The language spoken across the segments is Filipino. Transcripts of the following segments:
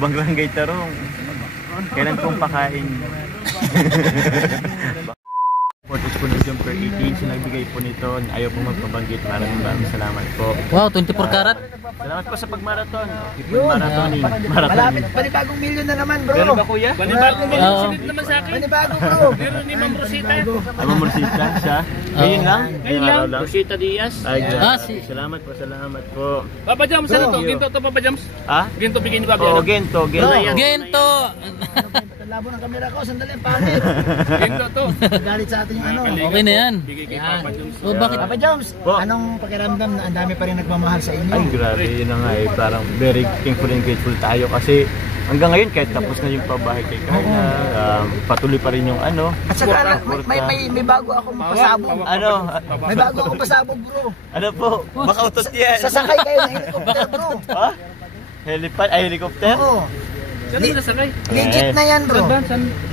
Barangay Tarong. Kailan pong pakain? Photos po ng Jumper 18, sinagbigay po nito. Ayaw po magpabanggit. Maraming salamat po. Wow, 24 karat. Salamat po sa pagmarathon. Maratoning. Malapit, panibagong milyon na naman, bro. Meron ba kuya? Panibagong milyon sunod naman sa akin. Panibagong, bro. Meron ni Ma'am Rosita. Ma'am Rosita siya? Ngayon lang? Ngayon lang. Rosita Diaz. Ay, salamat po. Papa Jams, ano to? Ginto to, Papa Jams? Ha? Ginto, bigyan ko Oo, Gento. Gento! Labo ng kamera ko, sandali, pangit. Ginto to. Galit sa atin yung ano. Okay na yan. Bigay kay Papa Jams. O bakit? Papa Joms, anong pakiramdam na ang dami pa rin nagmamahal sa inyo? Ay, grabe. Yun na nga eh. Parang very thankful and grateful tayo kasi hanggang ngayon kahit tapos na yung pabahay kay Carla, patuloy pa rin yung ano. At saka may bago akong pasabog. Ano? May bago akong pasabog, bro. Ano po? Baka utot yan. Sasakay kayo ng helicopter, bro. Ha? Helipad? Ay, helicopter? Oo. Saan mo nasakay? Legit na yan, bro.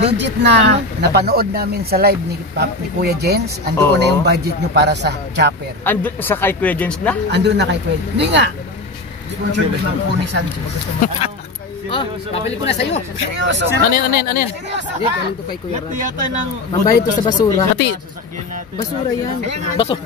Legit na napanood namin sa live ni Kuya Jens. Andoon na yung budget nyo para sa chopper. Andun sa kay Kuya Jens na? Andun na kay Kuya. Hindi nga. Sponsor mo lang po ni Sancho. Gusto mo. Papili ko na sa'yo. Seryoso. Ano yan? Hindi, galing to kay Kuya Ram. Yata ng... Mambayad to sa basura. Hati. Basura yan. Basura.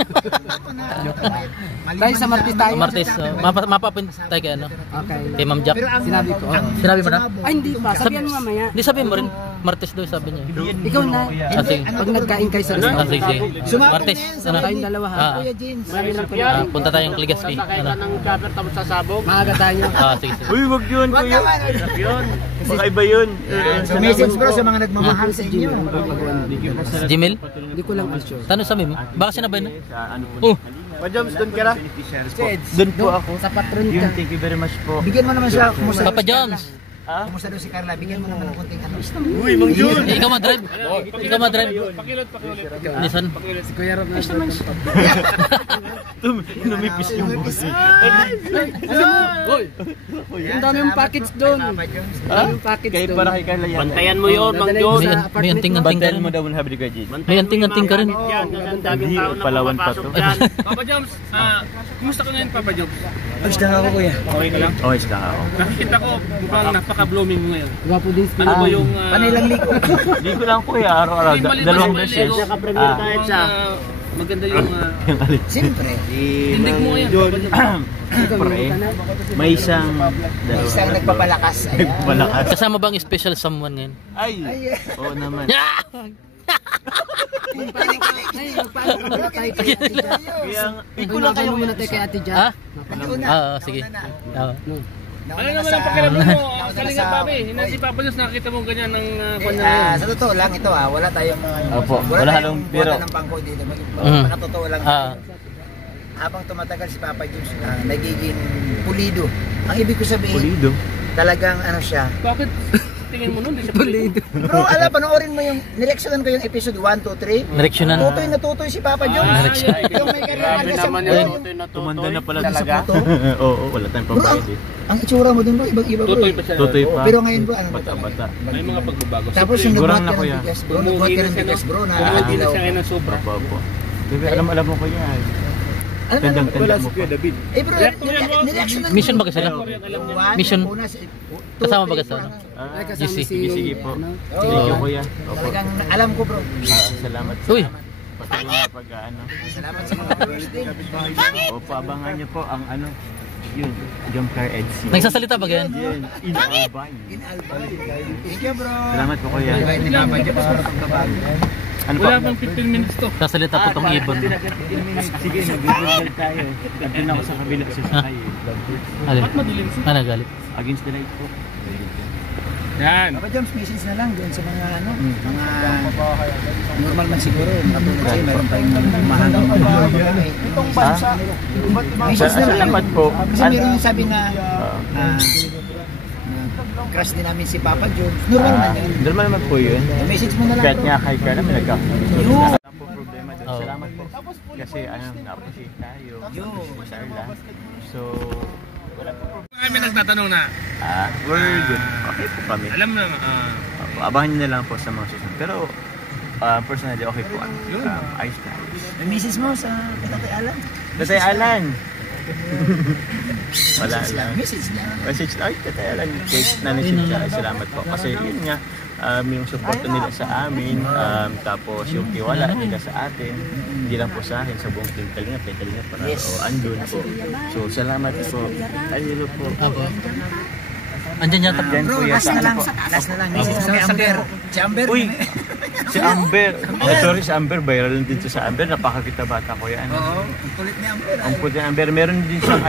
Dahil sa Martes tayo. Martes. Mapapin tayo kay ano? Okay. Kay Ma'am Jack. Sinabi ko. Sinabi mo na? Ay, hindi pa. Sabihan mo mamaya. Hindi sabihin mo rin. Martes daw sabi niya. Ikaw na. Sige. Pag nagkain kayo sa restaurant. Sige. Martes. Ano? Tayong dalawa ha. Kuya Jens. Punta tayong Legazpi. Sakay ka ng chopper tapos sasabog. Maaga tayo. Sige. Uy, wag yun, Kuya. Yun. Baka iba yun. Message bro sa mga nagmamahal sa inyo. Gmail? Hindi ko lang sure. Tanong sabi mo? Baka sinabi na? Ano po? Oh. Pa-Jams, doon ka na? Doon po ako. Sa patron Yun, ka. thank you very much po. Bigyan mo naman siya. Kumusta Papa Jones. Kumusta daw si Carla? Bigyan mo naman ng konting ano. Uy, Mang Jun! Ikaw ma-drive. Ikaw ma-drive. Pakilot. Nissan. Si Kuya Rob na Numipis yung boss. Ang dami yung package doon. Ang dami yung package Kaya doon. para kay Carla yan. Bantayan mo yun, Mang Jun. May anting-anting ka Bantayan rin. mo daw ng habili ka, Jin. May anting-anting ka rin. Ang daming Hindi, tao na Palawan pa pumapasok to. dyan. Papa Jams, kumusta ka ngayon, Papa Jams? Ayos na ako kuya. Okay ka lang? Okay, sila ako. Nakikita ko mukhang napaka-blooming mo ngayon. Gwapo din. Ano ba yung... Panilang liko. Hindi ko lang kuya, araw-araw. Dalawang beses. Kahit sa... Maganda yung... Siyempre. Tindig mo ngayon, Papa Jams. Pre, may isang dalawa. Isang nagpapalakas. Nagpapalakas. Kasama bang special someone ngayon? Ay! Oo naman. Ikaw lang kayo muna tayo kay Ate Jan. Ha? Oo, sige. Ano naman ang pakiramdam mo? Kalinga Papi, si Papa Jams nakakita mo ganyan ng kanya. Sa totoo lang ito wala tayong Opo, wala halong biro. ng bangko dito. Totoo lang. Habang tumatagal si Papa Jones nagiging pulido. Ang ibig ko sabihin, Pulido? talagang ano siya. Bakit tingin mo nun? Di siya pulido. Bro, panoorin mo yung nireksyonan ko yung episode 1, 2, 3. Direksyonan. Tutoy na tutoy si Papa Jones. Yung may Grabe naman yun. Tumanda na pala Talaga? Oo, wala tayong Bro, pambayad eh. ang itsura mo dun bro, ibang-iba bro. Tutoy pa siya. Tutoy pa. Pero ngayon bro, ano? Bata-bata. May mga pagbabago. Tapos yung Sigurang nagbuhat na, ka kuya. ng bigas bro, nagbuhat ka ng bigas bro na Hindi na siya ngayon ng sobra. Opo. Bebe, alam mo ko yan. Ano Tandang-tanda mo pa. Eh bro, nireksyonan Mission ba kasi na? Mission. Kasama ba kasi na? GC. Sige po. Thank you kuya. Opo. Talagang alam ko bro. Salamat. Uy! Patuloy na pag-ano. Salamat sa mga birthday. Opo, abangan niyo po ang ano. Yun, Jumper EDC. Nagsasalita ba ganyan? Yan, in Albany. In Albany. Thank you bro. Salamat po kuya. Ni Papa Jones para pagbabago. Ano Wala pa? pang 15 minutes to. Sasalita po tong ibon. Sige, nag-google tayo. Doon ako sa kabila sa sakay. Alin? Ba't madilim siya? Nagalit. Against the light po. Yan. Papa Jones, message na lang doon sa mga ano, mga normal man siguro. Kasi mayroon pa yung mahangang itong bansa. Message na lang. Salamat po. Kasi mayroon yung sabi na crush din namin si Papa Jones. Normal man yun. Normal naman po yun. Message mo na lang. Kahit bro. nga kay Carla, may nagkakaroon. Wala po problema doon. Oo. Salamat po. Kasi na-appreciate tayo. Carla. So, wala po problema. Kami nagtatanong na. We're good. Okay po kami. Alam na. Abangan nyo na lang po sa mga susunod. Pero, personally, okay po. Ayos na ayos. May message mo sa Tatay Alan. Tatay Alan! Message lang. Message lang. Ay, kaya lang. Kahit nanisip siya, ay salamat po. Kasi yun nga, yung support nila sa amin, tapos yung tiwala nila sa atin, hindi lang po sa akin, sa buong team Kalinga, para andun po. So, salamat po. Ay, hello po. Andyan yata. Bro, last na lang. Message mo kay Amber. Si Amber. Uy, si Amber. Sorry, si Amber. Viral din to sa Amber. Napakakita bata ko yan. Oo, ang kulit ni Amber. Ang puti ng Amber. Meron din siyang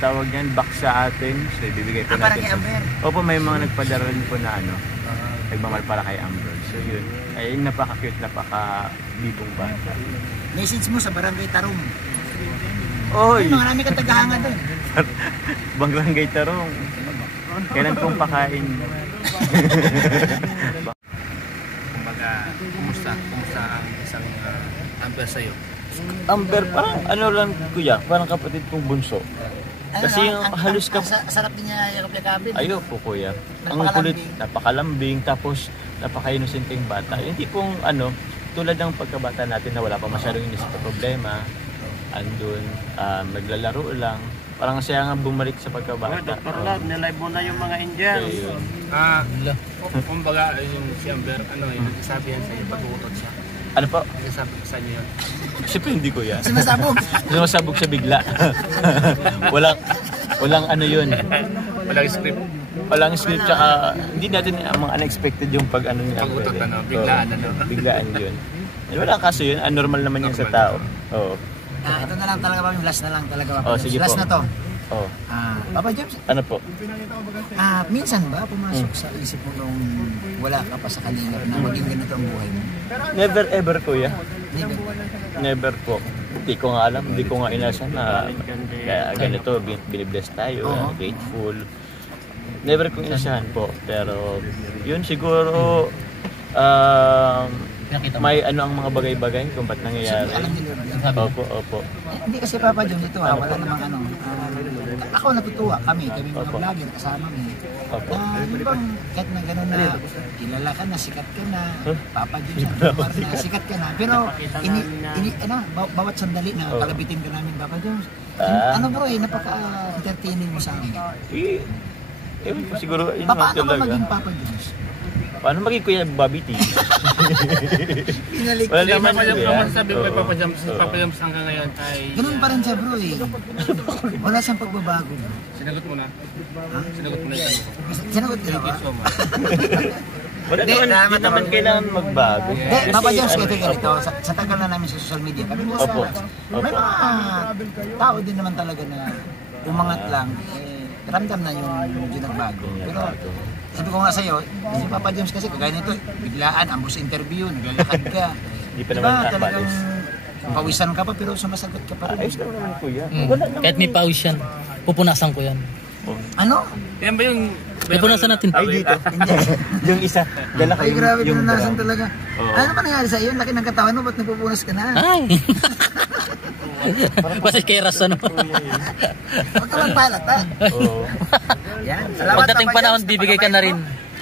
tawag niyan, box sa atin. So, ibibigay po natin. Para kay Amber. Opo, may mga nagpadala rin po na nagmamahal para kay Amber. So, yun. Ay, napaka-cute, napaka-bibong bata. Message mo sa Barangay Tarong. Oy! Marami kang tagahanga doon. Barangay Tarong. Kailan pong pakain? Kumbaga, kumusta ang isang Amber sa'yo? Amber, parang lang kuya, parang kapatid kong bunso. Kasi yung halos sarap din niya yakap-yakapin. Ayaw po kuya. Ang kulit, napakalambing, tapos napaka-innocenteng bata. Hindi pong tulad ng pagkabata natin na wala pa masyadong inisip na problema. Andun, naglalaro lang. Parang siya nga bumalik sa pagkabata. Dr. Love, nilive mo na yung mga Indians. Kumbaga, yung si Amber, yung nagsasabi yan sa'yo, pag-uutot siya. Ano po? Nagsasabi ko sa inyo yun. Siyempre hindi ko yan. Sumasabog. Sumasabog siya bigla. walang yun. Walang script. Walang script, tsaka hindi natin mga unexpected yung niya. Pag-utot biglaan Biglaan yun. Walang kaso yun, normal naman yun sa tao. Oo. Ito na lang talaga yung last na lang talaga. Sige last po. na to. Oh. Papa James. Ano po? Minsan ba pumasok sa isip mo nung wala ka pa sa Kalinga na maging ganito ang buhay mo? Never ever kuya. Never. Never po. Hindi ko nga alam, hindi ko nga inasan na ganito, binibless tayo, grateful. Never kong inasahan po. Pero yun siguro may ang mga bagay-bagay kung ba't nangyayari. Opo. Hindi kasi Papa John dito wala namang ako natutuwa kami mga vlogger kasama mo. Yung bang kahit na gano'n na kilala ka na, sikat ka na, Papa John sa lugar na, sikat ka na. Pero bawat sandali na palabitin ka namin Papa John. Bro napaka-entertaining mo sa akin. Siguro paano ka maging Papa John? Paano maging Kuya Bobby T? Pinalik. Wala naman naman sabi ko kay Papa Jams hanggang ngayon ay... Ganun pa rin siya bro Wala siyang pagbabago bro. Sinagot mo na? Sinagot mo na yung tanong ko? Sinagot ko na ba? Wala naman kailangan magbago. Papa Jams, ganito, sa tagal na namin sa social media, kami may mga tao din naman talaga na umangat lang, ramdam na yung nagbago. Pero sabi ko nga sa'yo, si Papa James kasi kagaya nito, biglaan, ambos interview, naglalakad ka. Hindi pa naman talagang pawisan ka pa pero sumasagot ka pa rin. Ayos naman kuya. Kahit may pawis yan, pupunasan ko yan. Ano? Yan ba yung... Pupunasan natin. Ay dito. Yung isa, dala ko Ay grabe, yung pinunasan talaga. Oo. Ano ba nangyari sa'yo? Laki ng katawan mo, ba't nagpupunas ka na? Ay! Basta keras Huwag ka magpalat ha? Oo. Yan, salamat Pagdating Papa panahon, James, bibigay ka na rin.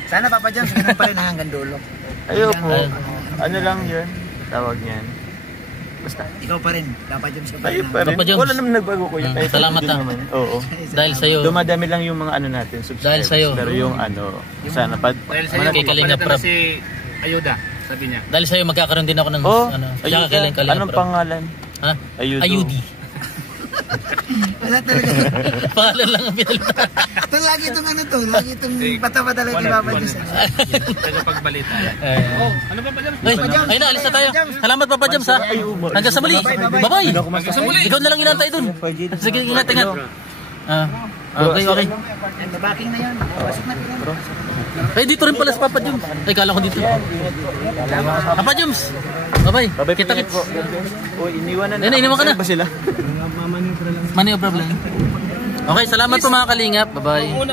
Sana Papa James, ganun pa rin hanggang dulo. Ayo po. Ano lang yun? Tawag niyan. Basta. Ikaw pa rin, Papa James ka pa Tayo rin. pa rin. Papa Jones. Wala naman nagbago kuya. Tayo pa Salamat din ha. naman. Oo. Dahil sa'yo. Dumadami lang yung mga natin, subscribers. Dahil sa'yo. Pero yung sana pa. Dahil sa'yo, Kay Kalinga pagdating Prab. na si Ayuda, sabi niya. Dahil sa'yo magkakaroon din ako ng Ayuda. Anong pangalan? Ha? Ayudi. Wala talaga. Pangalan lang ang pinalitan. Ito lagi itong lagi itong pata-pata lang kay Papa James. Tagapagbalita. Ano ba Jams? Ay na, alis na tayo. Salamat Papa Jams ha. Hanggang sa muli. Bye-bye. Ikaw na lang inantay dun. Sige, ingat. Okay. Babaking na yan. Pasok na rin. Ay, dito rin pala si Papa Jams. Ay, kala ko dito. Papa Jams. Bye-bye. Kita-kits. O, iniwan na. Iniwan ka na. Ba sila? Maniobra lang. Okay, salamat po mga kalingap. Bye-bye.